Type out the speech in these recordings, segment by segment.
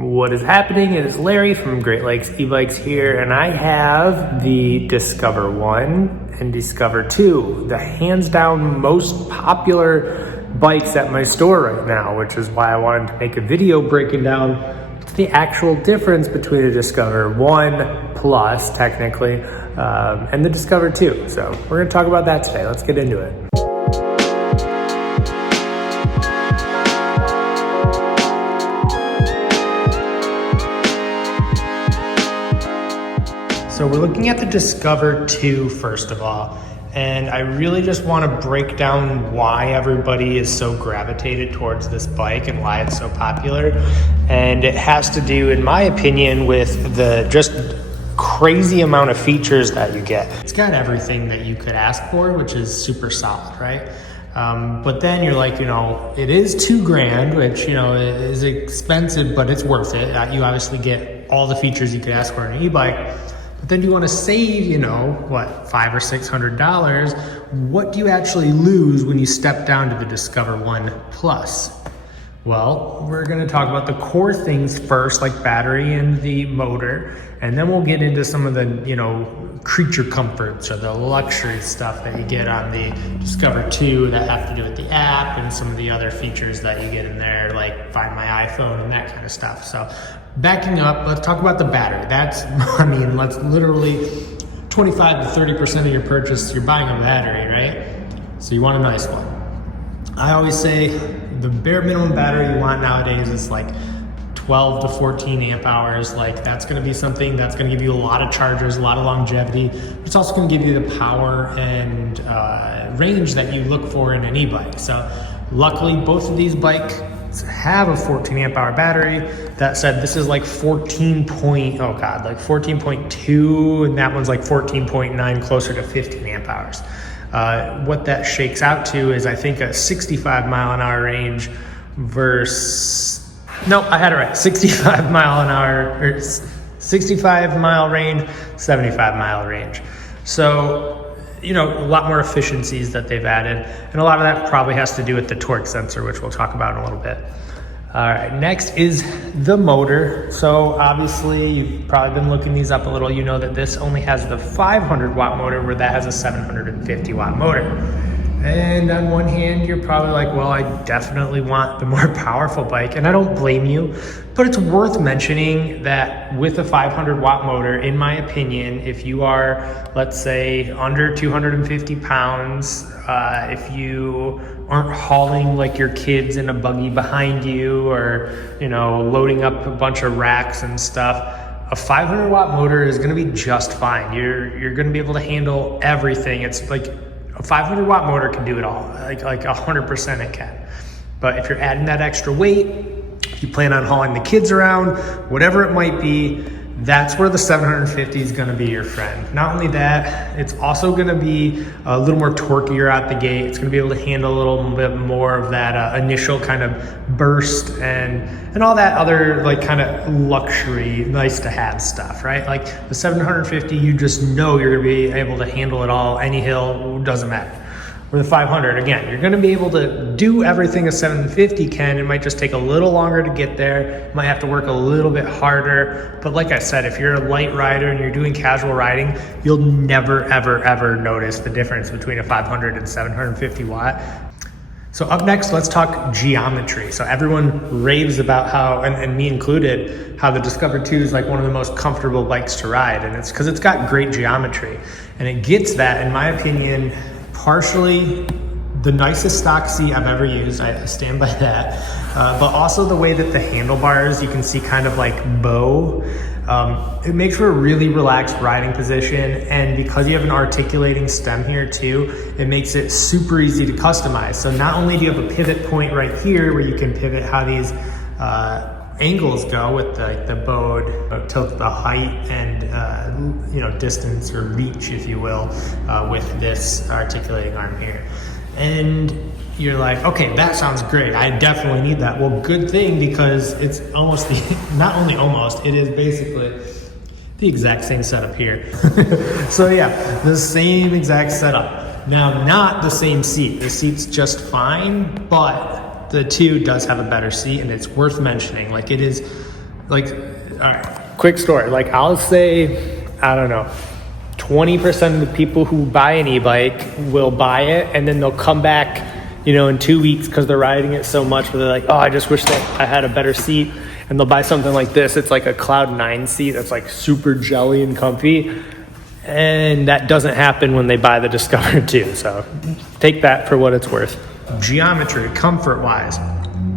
What is happening? It is Larry from Great Lakes eBikes here, and I have the Discover 1 and Discover 2, the hands down most popular bikes at my store right now, which is why I wanted to make a video breaking down the actual difference between a Discover 1 Plus, technically, and the Discover 2. So we're gonna talk about that today. Let's get into it. So we're looking at the Discover 2 first of all, and I really just want to break down why everybody is so gravitated towards this bike and why it's so popular. And it has to do, in my opinion, with the just crazy amount of features that you get. It's got everything that you could ask for, which is super solid, right? But then you're like, it is $2,000, which, is expensive, but it's worth it. You obviously get all the features you could ask for in an e-bike. But then you want to save, $500 or $600. What do you actually lose when you step down to the Discover 1 Plus? Well, we're going to talk about the core things first, like battery and the motor, and then we'll get into some of the, creature comforts or the luxury stuff that you get on the Discover 2 that have to do with the app and some of the other features that you get in there, like Find My iPhone and that kind of stuff. So backing up, let's talk about the battery. that's literally 25 to 30% of your purchase, you're buying a battery, right? So you want a nice one. I always say the bare minimum battery you want nowadays is like 12 to 14 amp hours. Like that's gonna be something that's gonna give you a lot of charges, a lot of longevity. It's also gonna give you the power and range that you look for in an e-bike. So luckily both of these bikes have a 14 amp hour battery. That said, this is like 14.2, and that one's like 14.9, closer to 15 amp hours. What that shakes out to is, I think, a 65 mile an hour range versus, no, I had it right, 65 mile an hour, or 65 mile range, 75 mile range. So, a lot more efficiencies that they've added, and a lot of that probably has to do with the torque sensor, which we'll talk about in a little bit. All right, next is the motor. So obviously you've probably been looking these up a little. You know that this only has the 500 watt motor, where that has a 750 watt motor. And on one hand, you're probably like, well, I definitely want the more powerful bike, and I don't blame you, but it's worth mentioning that with a 500 watt motor, in my opinion, if you are, let's say, under 250 pounds, if you aren't hauling like your kids in a buggy behind you, or, loading up a bunch of racks and stuff, a 500 watt motor is gonna be just fine. You're gonna be able to handle everything. It's like, a 500 watt motor can do it all, like 100% it can. But if you're adding that extra weight, if you plan on hauling the kids around, whatever it might be, that's where the 750 is gonna be your friend. Not only that, it's also gonna be a little more torqueier out the gate. It's gonna be able to handle a little bit more of that initial kind of burst and all that other kind of luxury, nice to have stuff, right? Like the 750, you just know you're gonna be able to handle it all, any hill, doesn't matter. With the 500, again, you're gonna be able to do everything a 750 can. It might just take a little longer to get there. Might have to work a little bit harder. But like I said, if you're a light rider and you're doing casual riding, you'll never, ever, ever notice the difference between a 500 and 750 watt. So up next, let's talk geometry. So everyone raves about how, and me included, how the Discover 2 is like one of the most comfortable bikes to ride. And it's because it's got great geometry. And it gets that, in my opinion, partially the nicest stock seat I've ever used. I stand by that. But also the way that the handlebars, you can see kind of like bow. It makes for a really relaxed riding position. And because you have an articulating stem here too, it makes it super easy to customize. So not only do you have a pivot point right here where you can pivot how these angles go with the bowed tilt the height and distance or reach, if you will, with this articulating arm here. And you're like, okay, that sounds great. I definitely need that. Well, good thing, because it's almost not only almost, it is basically the exact same setup here. So yeah, the same exact setup. Now, not the same seat. The seat's just fine, but the 2 does have a better seat, and it's worth mentioning. Like, it is Like, all right, quick story. Like, I'll say, I don't know, 20% of the people who buy an e-bike will buy it, and then they'll come back, you know, in 2 weeks because they're riding it so much, where they're like, oh, I just wish that I had a better seat. And they'll buy something like this. It's like a Cloud 9 seat that's like super jelly and comfy. And that doesn't happen when they buy the Discover 2. So take that for what it's worth. Geometry, comfort-wise,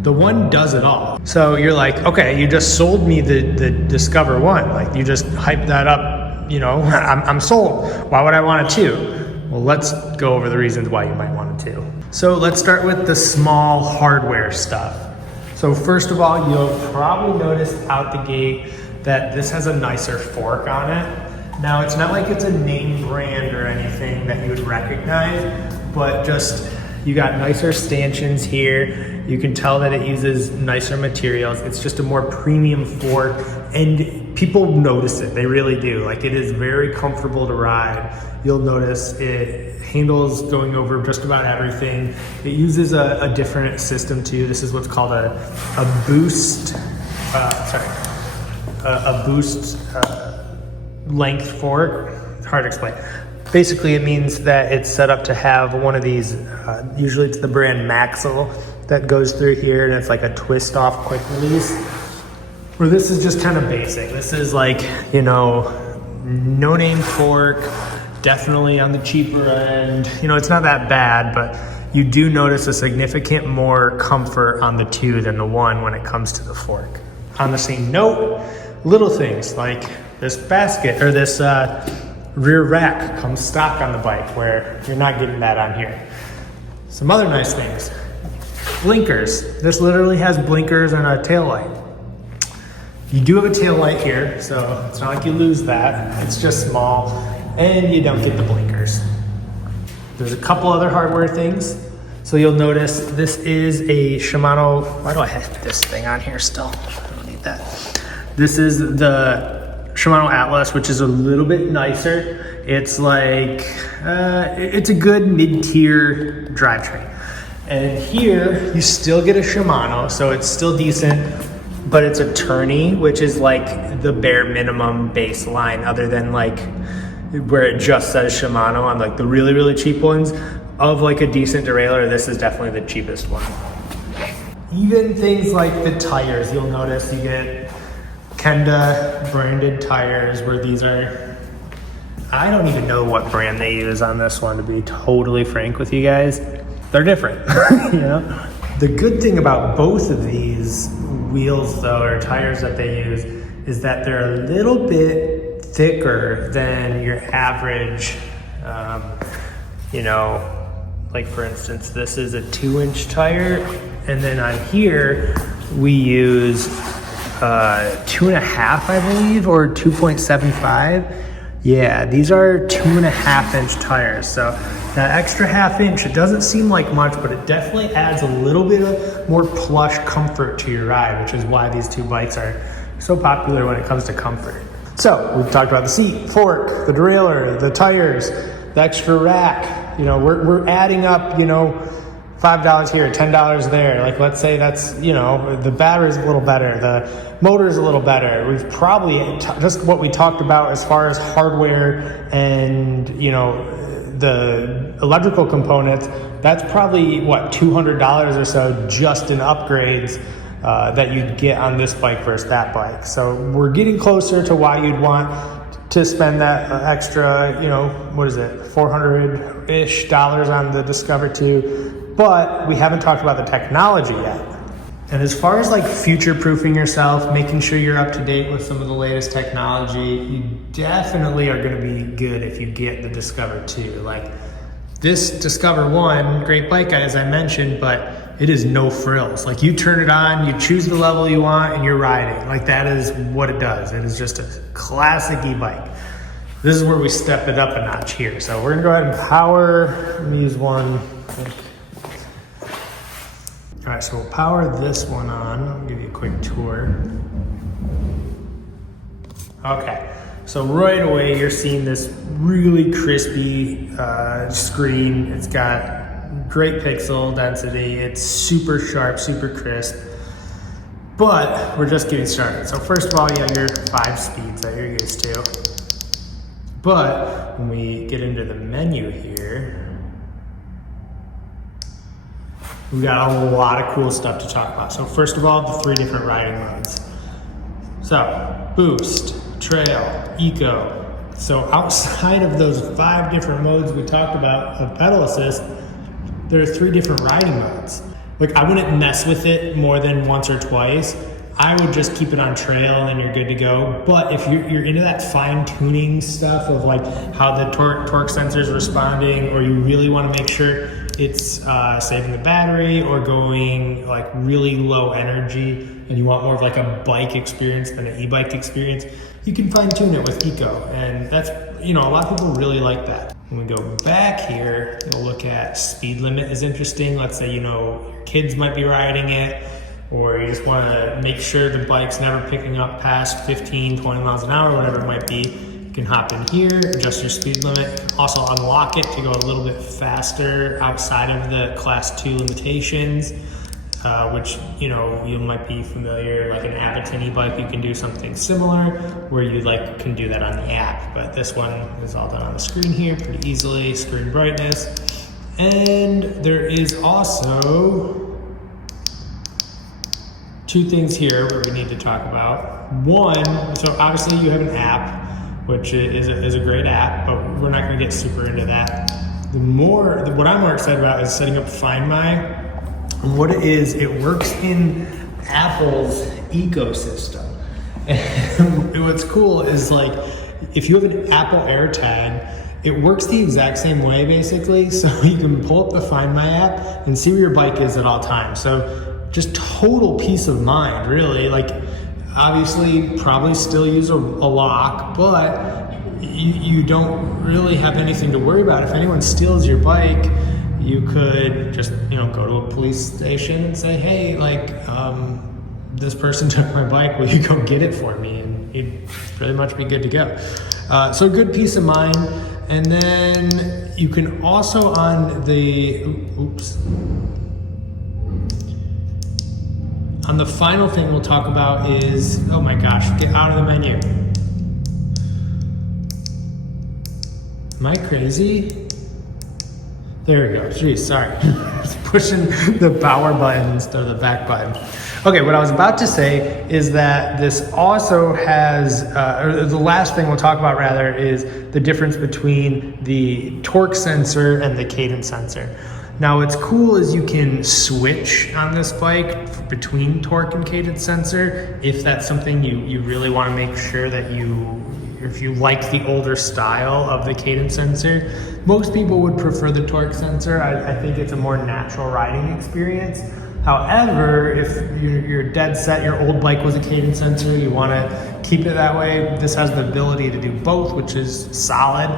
the One does it all. So you're like, okay, you just sold me the Discover 1. Like, you just hyped that up, you know, I'm sold. Why would I want a 2? Well, let's go over the reasons why you might want a 2. So let's start with the small hardware stuff. So first of all, you'll probably notice out the gate that this has a nicer fork on it. Now, it's not like it's a name brand or anything that you would recognize, but just you got nicer stanchions here. You can tell that it uses nicer materials. It's just a more premium fork, and people notice it. They really do. Like, it is very comfortable to ride. You'll notice it handles going over just about everything. It uses a different system too. This is what's called a boost, length fork. It's hard to explain. Basically, it means that it's set up to have one of these, usually it's the brand Maxell, that goes through here, and it's like a twist off quick release. Where this is just kind of basic. This is like, you know, no name fork, definitely on the cheaper end. You know, it's not that bad, but you do notice a significant more comfort on the 2 than the 1 when it comes to the fork. On the same note, little things like this basket or this rear rack comes stock on the bike, where you're not getting that on here. Some other nice things. Blinkers. This literally has blinkers and a tail light. You do have a tail light here, so it's not like you lose that. It's just small, and you don't get the blinkers. There's a couple other hardware things. So you'll notice this is a Shimano. Why do I have this thing on here still? I don't need that. This is the Shimano Atlas, which is a little bit nicer. It's like, it's a good mid-tier drivetrain. And here, you still get a Shimano, so it's still decent, but it's a tourney, which is like the bare minimum baseline, other than like where it just says Shimano on like the really, really cheap ones. Of like a decent derailleur, this is definitely the cheapest one. Even things like the tires, you'll notice you get Kenda branded tires, where these are, I don't even know what brand they use on this one, to be totally frank with you guys. They're different, you know? The good thing about both of these wheels though, or tires that they use, is that they're a little bit thicker than your average, you know, like for instance, this is a 2-inch tire, and then on here, we use 2.5, I believe, or 2.75. Yeah, these are 2.5-inch tires. So that extra half-inch, it doesn't seem like much, but it definitely adds a little bit of more plush comfort to your ride, which is why these two bikes are so popular when it comes to comfort. So we've talked about the seat, fork, the derailleur, the tires, the extra rack. You know, we're adding up, you know, $5 here, $10 there. Like, let's say that's, you know, the battery's a little better, the motor's a little better. We've probably, just what we talked about as far as hardware and, you know, the electrical components, that's probably, what, $200 or so just in upgrades that you'd get on this bike versus that bike. So we're getting closer to why you'd want to spend that extra, you know, what is it, $400-ish on the Discover 2, but we haven't talked about the technology yet. And as far as like future-proofing yourself, making sure you're up to date with some of the latest technology, you definitely are gonna be good if you get the Discover 2. Like, this Discover 1, great bike, as I mentioned, but it is no frills. Like, you turn it on, you choose the level you want, and you're riding. Like, that is what it does. It is just a classic e-bike. This is where we step it up a notch here. So we're gonna go ahead and power, let me use one. All right, so we'll power this one on. I'll give you a quick tour. Okay, so right away you're seeing this really crispy screen. It's got great pixel density. It's super sharp, super crisp. But we're just getting started. So first of all, you have your 5 speeds that you're used to. But when we get into the menu here, we got a lot of cool stuff to talk about. So first of all, the 3 different riding modes. So boost, trail, eco. So outside of those 5 different modes we talked about of pedal assist, there are 3 different riding modes. Like, I wouldn't mess with it more than once or twice. I would just keep it on trail and then you're good to go. But if you're into that fine tuning stuff of like how the torque sensor is responding, or you really want to make sure it's saving the battery or going like really low energy, and you want more of like a bike experience than an e-bike experience, you can fine tune it with eco. And that's, a lot of people really like that. When we go back here, we'll look at speed limit is interesting. Let's say, your kids might be riding it, or you just want to make sure the bike's never picking up past 15, 20 miles an hour, whatever it might be. You can hop in here, adjust your speed limit, also unlock it to go a little bit faster outside of the class 2 limitations, which, you might be familiar, like an Abaton e-bike, you can do something similar where you can do that on the app. But this one is all done on the screen here pretty easily, screen brightness. And there is also 2 things here where we need to talk about. One, so obviously you have an app, which is a great app, but we're not going to get super into that. What I'm more excited about is setting up Find My. And what it is, it works in Apple's ecosystem. And what's cool is if you have an Apple AirTag, it works the exact same way basically. So you can pull up the Find My app and see where your bike is at all times. So just total peace of mind, really. Obviously probably still use a lock, but you don't really have anything to worry about. If anyone steals your bike, you could just go to a police station and say, hey, this person took my bike, will you go get it for me? And you'd pretty much be good to go. So good peace of mind. And then you can also on the final thing we'll talk about is, oh my gosh, get out of the menu. Am I crazy? There we go. Jeez, sorry. Pushing the power button instead of the back button. Okay, what I was about to say is that this also has, or the last thing we'll talk about rather, is the difference between the torque sensor and the cadence sensor. Now what's cool is you can switch on this bike between torque and cadence sensor if that's something you really want to make sure that if you like the older style of the cadence sensor. Most people would prefer the torque sensor. I think it's a more natural riding experience. However, if you're dead set, your old bike was a cadence sensor, you want to keep it that way, this has the ability to do both, which is solid.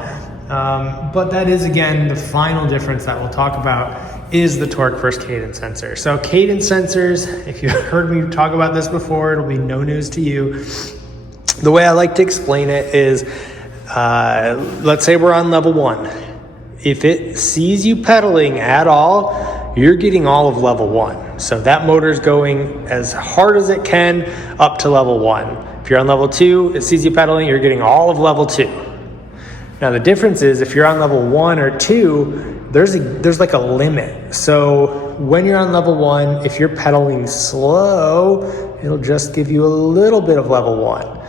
But that is, again, the final difference that we'll talk about is the torque versus cadence sensor. So cadence sensors, if you've heard me talk about this before, it'll be no news to you. The way I like to explain it is, let's say we're on level 1. If it sees you pedaling at all, you're getting all of level 1. So that motor's going as hard as it can up to level 1. If you're on level 2, it sees you pedaling, you're getting all of level 2. Now the difference is if you're on level 1 or 2, there's like a limit. So when you're on level 1, if you're pedaling slow, it'll just give you a little bit of level 1.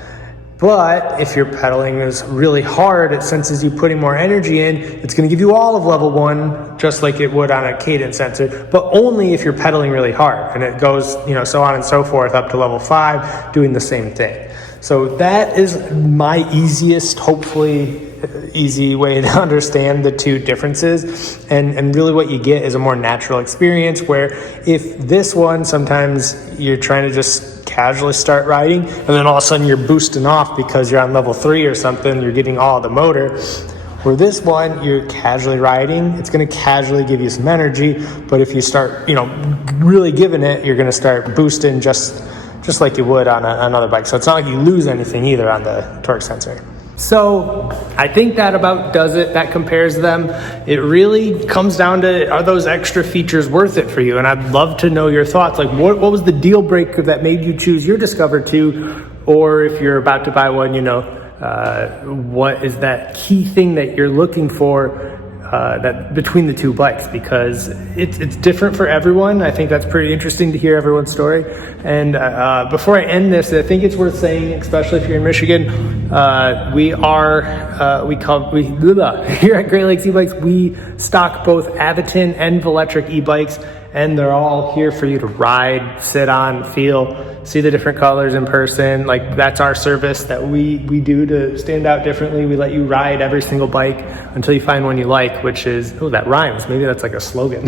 But if your pedaling is really hard, it senses you putting more energy in, it's going to give you all of level 1, just like it would on a cadence sensor, but only if you're pedaling really hard. And it goes, so on and so forth up to level 5, doing the same thing. So that is my easiest, hopefully easy way to understand the 2 differences. And really what you get is a more natural experience, where if this one, sometimes you're trying to just casually start riding, and then all of a sudden you're boosting off because you're on level 3 or something, you're getting all the motor. Where this one, you're casually riding, it's going to casually give you some energy, but if you start, really giving it, you're going to start boosting just like you would on another bike. So it's not like you lose anything either on the torque sensor. So I think that about does it. That compares them. It really comes down to, are those extra features worth it for you? And I'd love to know your thoughts. Like what was the deal breaker that made you choose your Discover 2? Or if you're about to buy one, what is that key thing that you're looking for that between the two bikes? Because it's different for everyone. I think that's pretty interesting to hear everyone's story. And before I end this, I think it's worth saying, especially if you're in Michigan, here at Great Lakes eBikes, we stock both Aviton and Velotric eBikes, and they're all here for you to ride, sit on, feel, see the different colors in person. Like, that's our service that we do to stand out differently. We let you ride every single bike until you find one you like, which is, oh, that rhymes. Maybe that's like a slogan.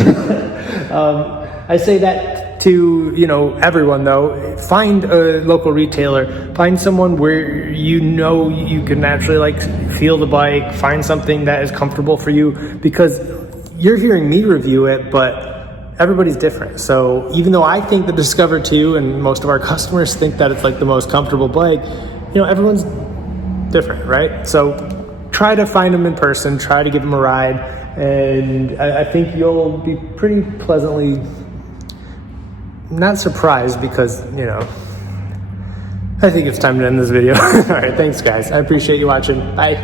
I say that to, everyone though. Find a local retailer, find someone where you can actually feel the bike, find something that is comfortable for you, because you're hearing me review it, but everybody's different. So even though I think the Discover 2 and most of our customers think that it's like the most comfortable bike, everyone's different, right? So try to find them in person, try to give them a ride, and I think you'll be pretty pleasantly not surprised, because, I think it's time to end this video. All right, thanks guys. I appreciate you watching. Bye.